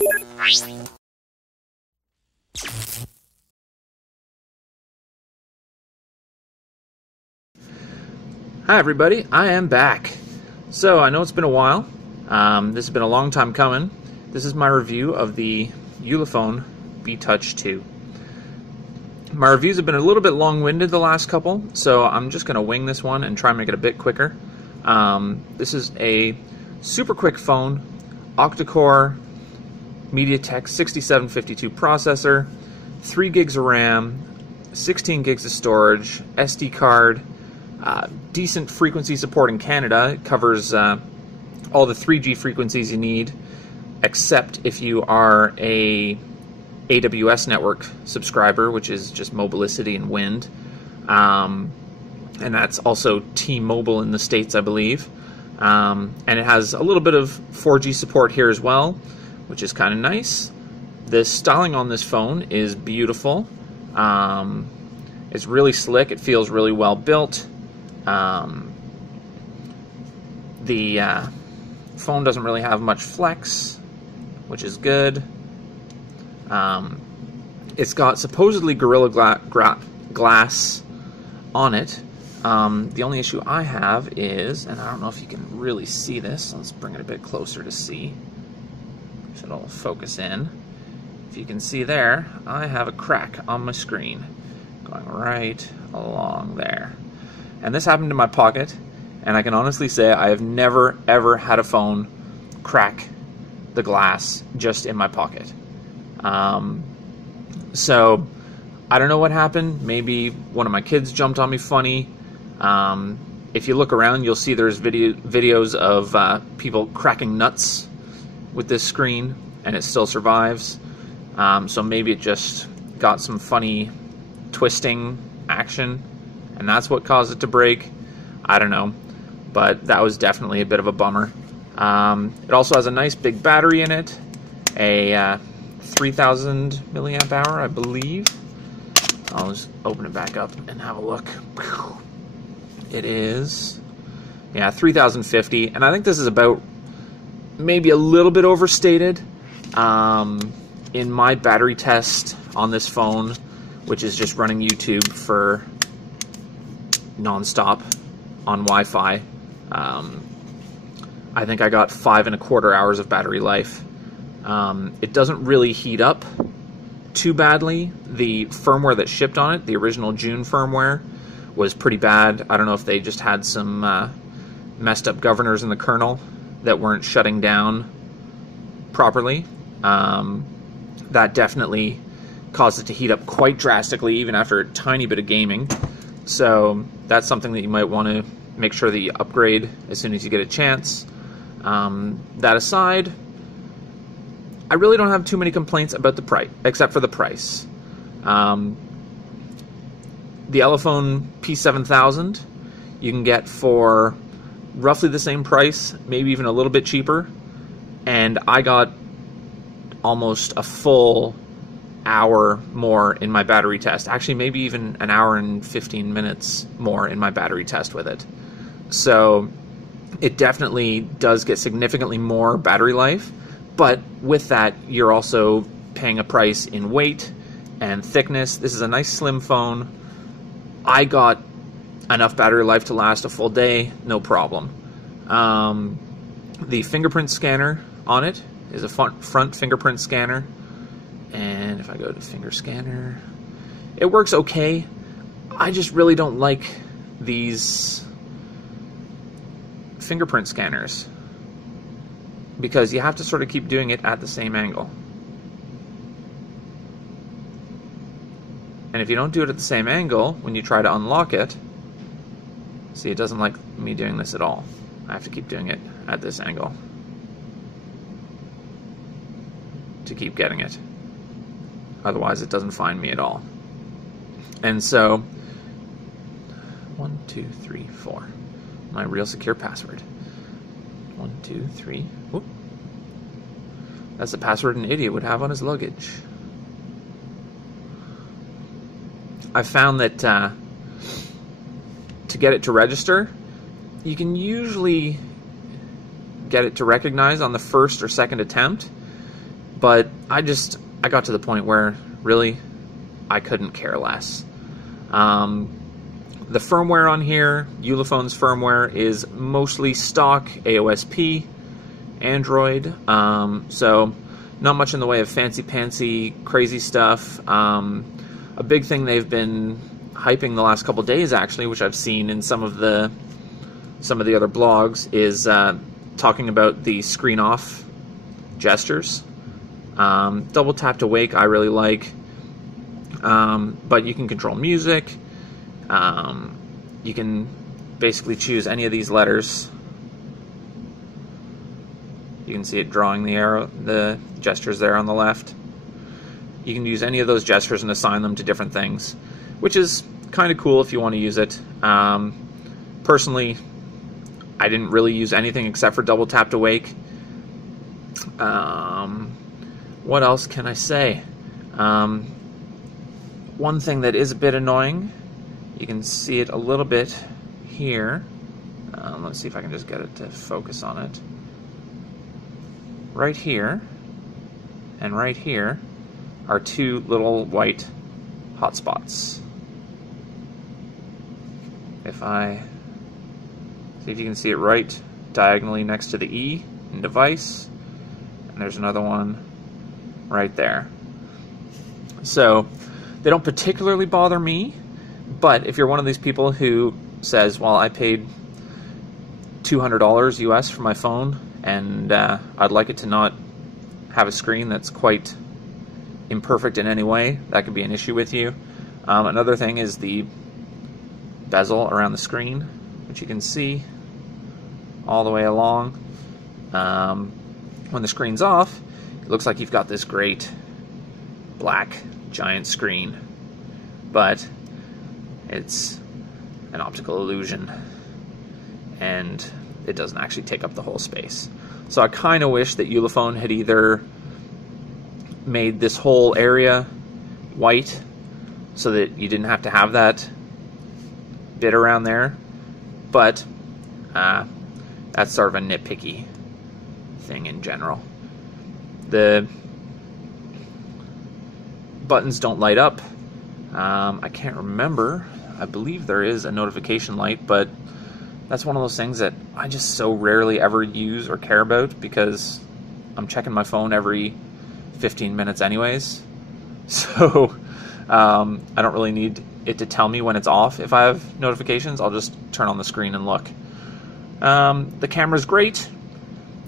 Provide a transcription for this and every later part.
Hi everybody, I am back. So I know it's been a while. This has been a long time coming. This is my review of the Ulefone B-Touch 2. My reviews have been a little bit long-winded the last couple, so I'm just going to wing this one and try and make it a bit quicker. This is a super quick phone, Octacore MediaTek 6752 processor, 3 gigs of RAM, 16 gigs of storage, SD card, decent frequency support in Canada. It covers all the 3G frequencies you need, except if you are a AWS network subscriber, which is just Mobilicity and Wind, and that's also T-Mobile in the States, I believe. And it has a little bit of 4G support here as well, which is kind of nice. The styling on this phone is beautiful. It's really slick. It feels really well built. The phone doesn't really have much flex, which is good. It's got supposedly Gorilla Glass on it. The only issue I have is, and I don't know if you can really see this, let's bring it a bit closer to see, so it'll focus in. If you can see there, I have a crack on my screen going right along there. And this happened in my pocket, and I can honestly say I have never ever had a phone crack the glass just in my pocket. So I don't know what happened. Maybe one of my kids jumped on me funny. If you look around, you'll see there's videos of people cracking nuts with this screen, and it still survives. So maybe it just got some funny twisting action, and that's what caused it to break. I don't know, but that was definitely a bit of a bummer. It also has a nice big battery in it, a 3000 milliamp hour, I believe. I'll just open it back up and have a look. It is, yeah, 3050, and I think this is about maybe a little bit overstated. In my battery test on this phone, which is just running YouTube for non-stop on Wi-Fi, I think I got 5.25 hours of battery life. It doesn't really heat up too badly. The firmware that shipped on it, the original June firmware, was pretty bad. I don't know if they just had some messed up governors in the kernel that weren't shutting down properly. That definitely caused it to heat up quite drastically, even after a tiny bit of gaming. So that's something that you might want to make sure that you upgrade as soon as you get a chance. That aside, I really don't have too many complaints about the price, except for the price. The Ulefone P7000 you can get for roughly the same price, maybe even a little bit cheaper, and I got almost a full hour more in my battery test. Actually, maybe even an hour and 15 minutes more in my battery test with it. So it definitely does get significantly more battery life, but with that, you're also paying a price in weight and thickness. This is a nice slim phone. I got enough battery life to last a full day, no problem. The fingerprint scanner on it is a front fingerprint scanner, and if I go to finger scanner, it works okay. I just really don't like these fingerprint scanners because you have to sort of keep doing it at the same angle. And if you don't do it at the same angle, when you try to unlock it, see, it doesn't like me doing this at all. I have to keep doing it at this angle to keep getting it. Otherwise, it doesn't find me at all. And so, 1, 2, 3, 4. My real secure password. 1, 2, 3. Whoop. That's the password an idiot would have on his luggage. I found that to get it to register, you can usually get it to recognize on the first or second attempt. but I got to the point where really I couldn't care less. The firmware on here, Ulefone's firmware, is mostly stock AOSP, Android, so not much in the way of fancy-pantsy, crazy stuff. A big thing they've been hyping the last couple days, actually, which I've seen in some of the other blogs, is talking about the screen-off gestures. Double tap to wake I really like, but you can control music. You can basically choose any of these letters. You can see it drawing the gestures there on the left. You can use any of those gestures and assign them to different things, which is kind of cool if you want to use it. Personally, I didn't really use anything except for double tap to wake. What else can I say? One thing that is a bit annoying, you can see it a little bit here. Let's see if I can just get it to focus on it. Right here and right here are two little white hotspots. If I see if you can see it right diagonally next to the E in device, and there's another one right there. So they don't particularly bother me, but if you're one of these people who says, well, I paid $200 US for my phone, and I'd like it to not have a screen that's quite imperfect in any way, that could be an issue with you. Another thing is the bezel around the screen, which you can see all the way along. When the screen's off, it looks like you've got this great black giant screen, but it's an optical illusion, and it doesn't actually take up the whole space. So I kind of wish that Ulefone had either made this whole area white so that you didn't have to have that bit around there, but that's sort of a nitpicky thing in general. The buttons don't light up. I can't remember. I believe there is a notification light, but that's one of those things that I just so rarely ever use or care about because I'm checking my phone every 15 minutes anyways. So I don't really need it to tell me when it's off. If I have notifications, I'll just turn on the screen and look. The camera's great.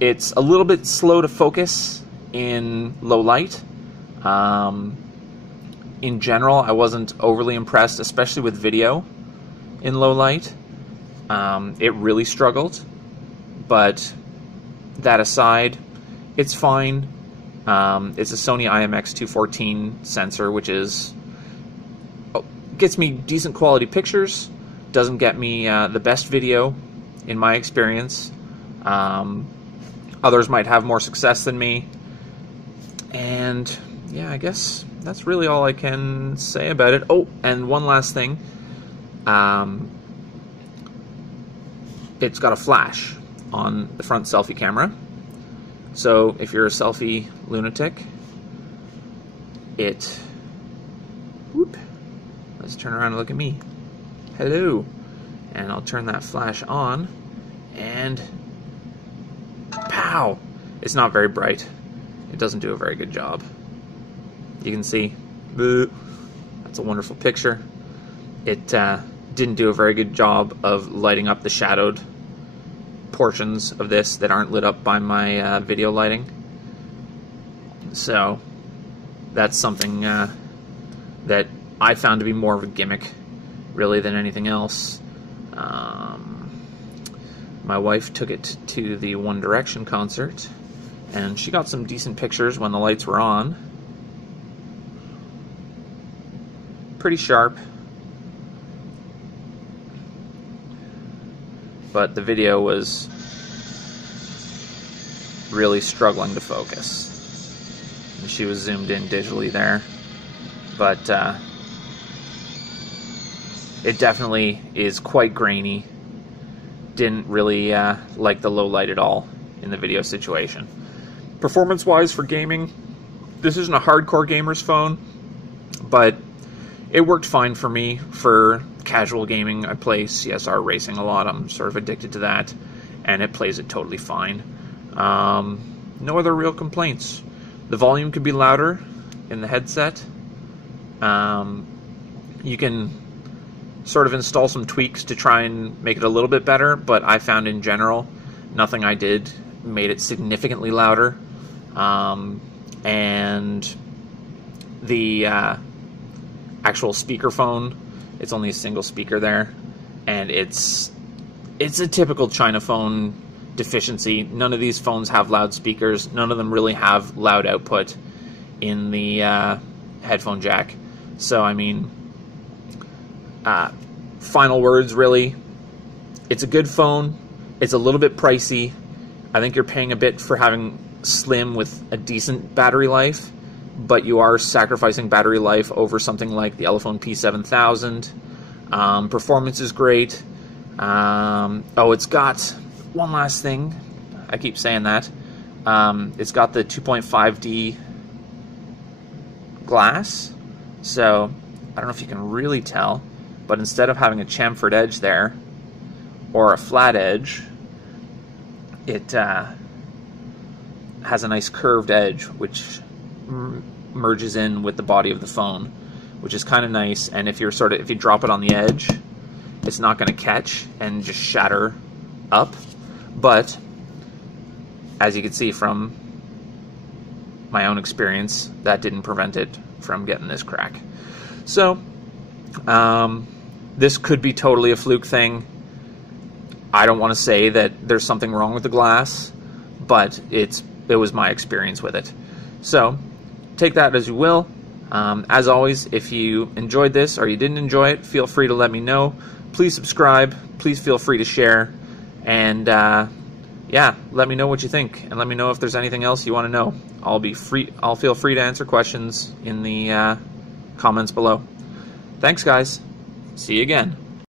It's a little bit slow to focus in low light. In general, I wasn't overly impressed, especially with video in low light. It really struggled, but that aside, it's fine. It's a Sony IMX214 sensor, which gets me decent quality pictures, doesn't get me the best video in my experience. Others might have more success than me, and yeah, I guess that's really all I can say about it. Oh, and one last thing. It's got a flash on the front selfie camera. So if you're a selfie lunatic, let's turn around and look at me. Hello. And I'll turn that flash on, and pow! It's not very bright. It doesn't do a very good job. You can see, that's a wonderful picture. It didn't do a very good job of lighting up the shadowed portions of this that aren't lit up by my video lighting. So that's something that I found to be more of a gimmick, really, than anything else. My wife took it to the One Direction concert, and she got some decent pictures when the lights were on. Pretty sharp. But the video was really struggling to focus. And she was zoomed in digitally there. But it definitely is quite grainy. Didn't really like the low light at all in the video situation. Performance-wise for gaming, this isn't a hardcore gamer's phone, but it worked fine for me for casual gaming. I play CSR racing a lot. I'm sort of addicted to that, and it plays it totally fine. No other real complaints. The volume could be louder in the headset. You can sort of install some tweaks to try and make it a little bit better, but I found in general nothing I did made it significantly louder. And the actual speakerphone, it's only a single speaker there, and it's a typical China phone deficiency. None of these phones have loudspeakers. None of them really have loud output in the headphone jack. So, I mean, final words, really. It's a good phone. It's a little bit pricey. I think you're paying a bit for having slim with a decent battery life, but you are sacrificing battery life over something like the Ulefone P7000. Performance is great. Oh, it's got one last thing. I keep saying that. It's got the 2.5D glass. So, I don't know if you can really tell, but instead of having a chamfered edge there, or a flat edge, it has a nice curved edge, which merges in with the body of the phone, which is kind of nice. And if you drop it on the edge, it's not going to catch and just shatter up. But as you can see from my own experience, that didn't prevent it from getting this crack. So this could be totally a fluke thing. I don't want to say that there's something wrong with the glass, but it was my experience with it. So take that as you will. As always, if you enjoyed this or you didn't enjoy it, feel free to let me know. Please subscribe. Please feel free to share. And yeah, let me know what you think, and let me know if there's anything else you want to know. I'll feel free to answer questions in the comments below. Thanks, guys. See you again.